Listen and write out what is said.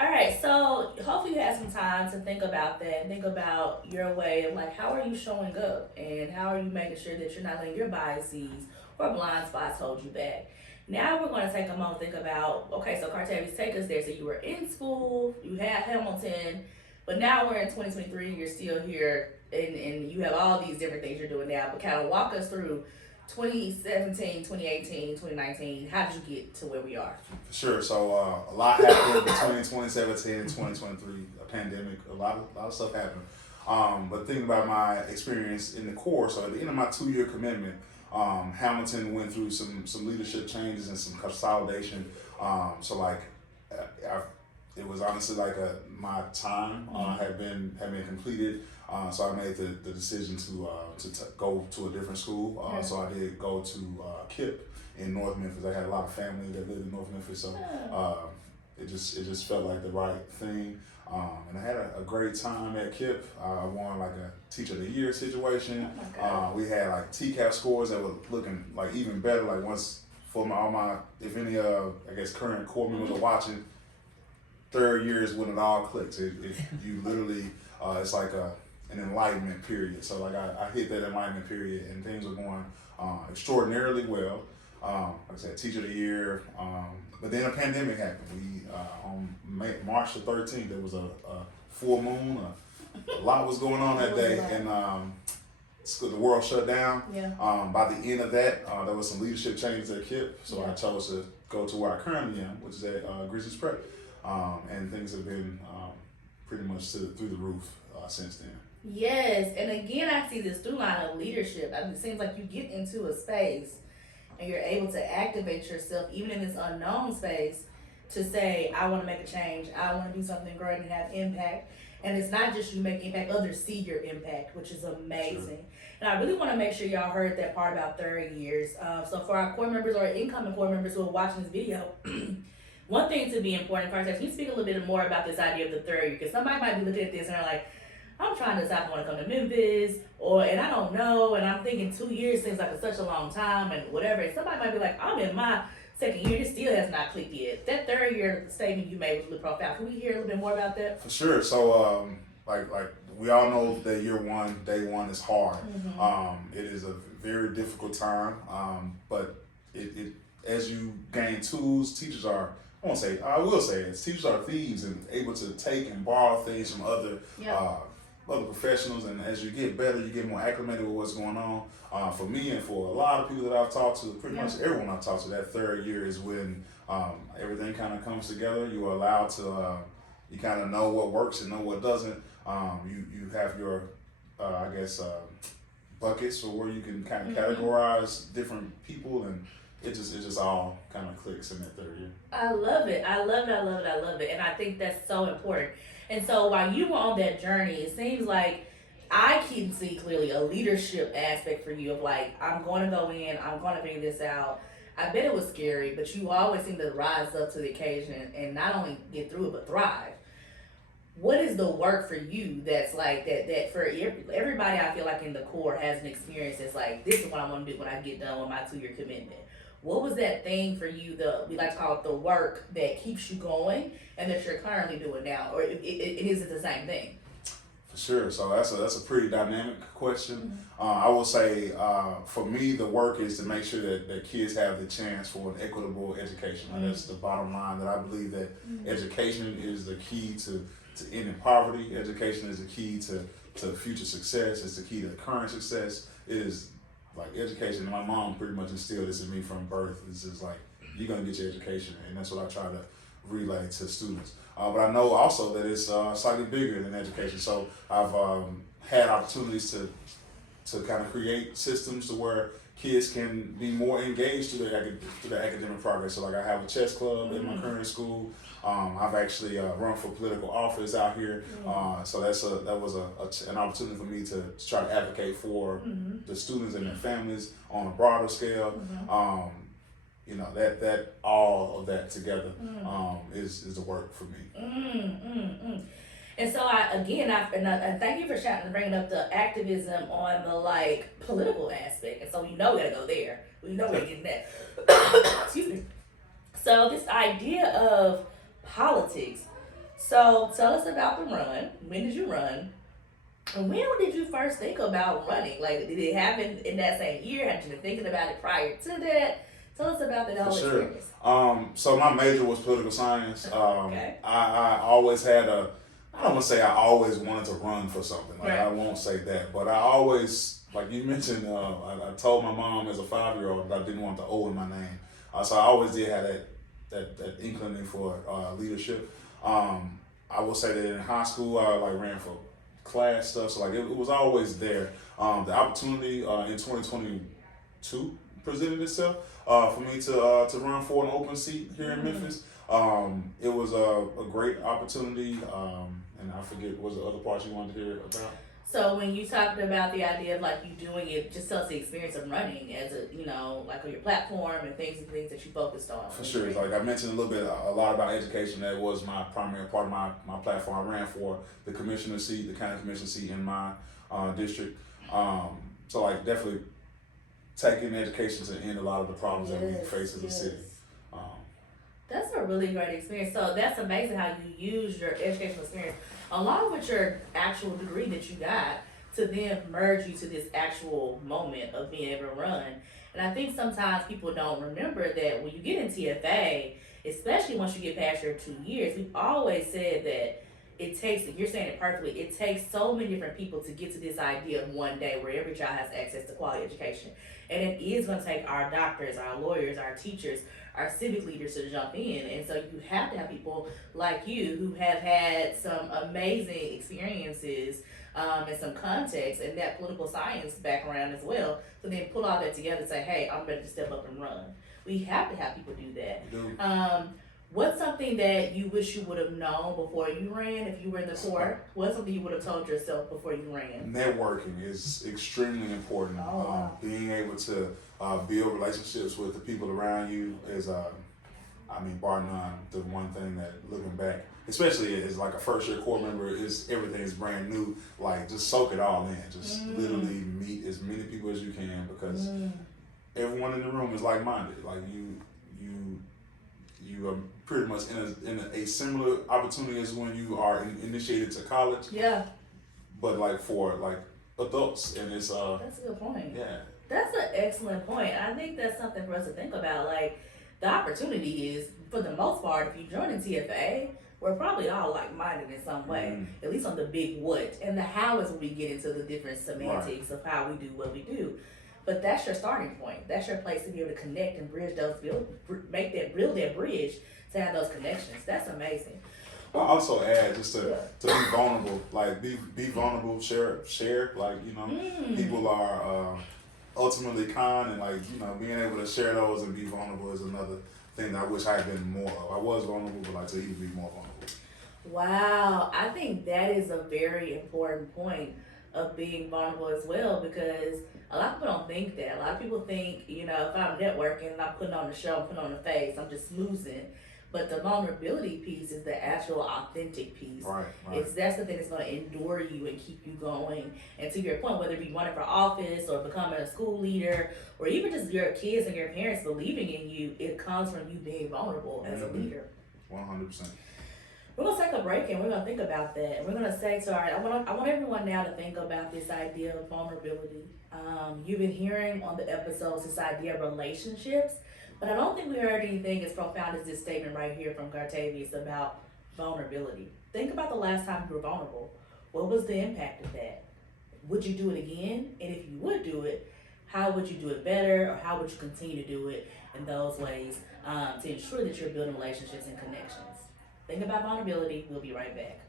All right, so hopefully you have some time to think about that. Think about your way of like, how are you showing up, and how are you making sure that you're not letting your biases or blind spots hold you back. Now we're going to take a moment to think about. Okay, so Cartavius, take us there. So you were in school, you had Hamilton, but now we're in 2023. You're still here, and you have all these different things you're doing now. But kind of walk us through 2017, 2018, 2019. How did you get to where we are? For sure. So a lot happened between 2017 and 2023. A pandemic, a lot of stuff happened. But thinking about my experience in the Corps, so at the end of my 2 year commitment, Hamilton went through some leadership changes and some consolidation. So like, I, it was honestly like my time had been completed. So I made the decision to go to a different school. So I did go to KIP in North Memphis. I had a lot of family that lived in North Memphis, so it just felt like the right thing. And I had a great time at KIP. I won like a Teacher of the Year situation. We had like TCAP scores that were looking like even better. Like once for all my, if any I guess current Corps members are watching, third year is when it all clicks. You literally it's like an enlightenment period. So like I hit that enlightenment period and things were going extraordinarily well. Like I said, Teacher of the Year. But then a pandemic happened. We on March the 13th, there was a full moon. A lot was going on that day, and the world shut down. Yeah. By the end of that, there was some leadership changes at KIP, so I chose to go to where I currently am, which is at Grizzlies Prep, and things have been pretty much through the roof since then. Yes, and again, I see this through line of leadership. I mean, it seems like you get into a space and you're able to activate yourself, even in this unknown space, to say, I want to make a change. I want to do something great and have impact. And it's not just you make impact, others see your impact, which is amazing. Sure. And I really want to make sure y'all heard that part about 30 years. So for our Corps members or incoming Corps members who are watching this video, one thing to be important, Cartavius, can you speak a little bit more about this idea of the 30 year? Because somebody might be looking at this and they're like, I'm trying to decide if I want to come to Memphis, and I don't know, and I'm thinking 2 years seems like such a long time, and whatever. And somebody might be like, I'm in my second year, this still has not clicked yet. That third year statement you made was really profound. Can we hear a little bit more about that? For sure. So, like we all know that day one is hard. Mm-hmm. It is a very difficult time, but it as you gain tools, teachers are. I will say it. Teachers are thieves and able to take and borrow things from other professionals, and as you get better, you get more acclimated with what's going on. For me and for a lot of people that I've talked to, pretty much everyone I've talked to, that third year is when everything kind of comes together. You are allowed to, you kind of know what works and know what doesn't. You have your, buckets for where you can kind of categorize different people, and it just all kind of clicks in that third year. I love it. I love it. I love it. I love it. And I think that's so important. And so while you were on that journey, it seems like I can see clearly a leadership aspect for you of like, I'm going to go in, I'm going to figure this out. I bet it was scary, but you always seem to rise up to the occasion and not only get through it, but thrive. What is the work for you that's like that for everybody I feel like in the Corps has an experience that's like, this is what I want to do when I get done with my 2 year commitment? What was that thing for you, we like to call it the work that keeps you going and that you're currently doing now? Or is it the same thing? For sure. So that's a pretty dynamic question. I will say for me, the work is to make sure that kids have the chance for an equitable education. That's the bottom line, that I believe that education is the key to ending poverty. Education is the key to future success. It's the key to current success. It is like education, and my mom pretty much instilled this in me from birth. It's just like, you're gonna get your education, and that's what I try to relay to students. But I know also that it's slightly bigger than education. So I've had opportunities to kind of create systems to where kids can be more engaged through their academic progress. So like I have a chess club in my current school. I've actually run for political office out here. So that was an opportunity for me to try to advocate for the students and their families on a broader scale. That all of that together is the work for me. And so I thank you for bringing up the activism on the like political aspect. And so we know we gotta go there. We know we're getting that. Excuse me. So this idea of politics. So tell us about the run. When did you run? And when did you first think about running? Like, did it happen in that same year? Had you been thinking about it prior to that? Tell us about that For whole sure. experience. So my major was political science. Okay. I always had I don't want to say I always wanted to run for something. Like, Right. I won't say that, but I always, like you mentioned, I told my mom as a 5-year-old that I didn't want the O in my name. So I always did have that inclining for leadership. I will say that in high school, I like ran for class stuff, so like it was always there. The opportunity in 2022 presented itself for me to run for an open seat here in Memphis. It was a great opportunity, and I forget what was the other part you wanted to hear about. So when you talked about the idea of like you doing it, just tell us the experience of running as a, like on your platform and things that you focused on. For sure. Like I mentioned a lot about education. That was my primary part of my platform. I ran for the commissioner seat, the county commissioner seat in my district. So like definitely taking education to end a lot of the problems that we face as a city. That's a really great experience. So that's amazing how you use your educational experience along with your actual degree that you got to then merge you to this actual moment of being able to run. And I think sometimes people don't remember that when you get in TFA, especially once you get past your 2 years, we've always said that it takes, you're saying it perfectly, it takes so many different people to get to this idea of one day where every child has access to quality education. And it is going to take our doctors, our lawyers, our teachers, our civic leaders to jump in. And so you have to have people like you who have had some amazing experiences and some context and that political science background as well, to then pull all that together and say, hey, I'm ready to step up and run. We have to have people do that. What's something that you wish you would have known before you ran if you were in the court? What's something you would have told yourself before you ran? Networking is extremely important. Oh, wow. Being able to build relationships with the people around you is, bar none, the one thing that looking back, especially as like a first year court member, is everything is brand new. Like just soak it all in. Just literally meet as many people as you can, because everyone in the room is like minded. Like you are pretty much in a similar opportunity as when you are initiated to college. Yeah. But like for like adults, and it's that's a good point. Yeah. That's an excellent point. I think that's something for us to think about. Like the opportunity is, for the most part, if you join in TFA, we're probably all like-minded in some way, at least on the big what. And the how is when we get into the different semantics of how we do what we do. But that's your starting point. That's your place to be able to connect and bridge those, build that bridge to have those connections. That's amazing. I'll also add just to be vulnerable, like be vulnerable, share, like, people are ultimately kind, and like, being able to share those and be vulnerable is another thing that I wish I had been more of. I was vulnerable, but like to even be more vulnerable. Wow, I think that is a very important point of being vulnerable as well, because a lot of people don't think that. A lot of people think, if I'm networking and I'm putting on the show, I'm putting on the face, I'm just smoozing. But the vulnerability piece is the actual authentic piece. Right. That's the thing that's going to endure you and keep you going. And to your point, whether it be running for office or becoming a school leader, or even just your kids and your parents believing in you, it comes from you being vulnerable as a leader. 100%. We're going to take a break and we're going to think about that. And we're going to say to I want everyone now to think about this idea of vulnerability. You've been hearing on the episodes this idea of relationships, but I don't think we heard anything as profound as this statement right here from Cartavius about vulnerability. Think about the last time you were vulnerable. What was the impact of that? Would you do it again? And if you would do it, how would you do it better, or how would you continue to do it in those ways to ensure that you're building relationships and connections? Think about vulnerability. We'll be right back.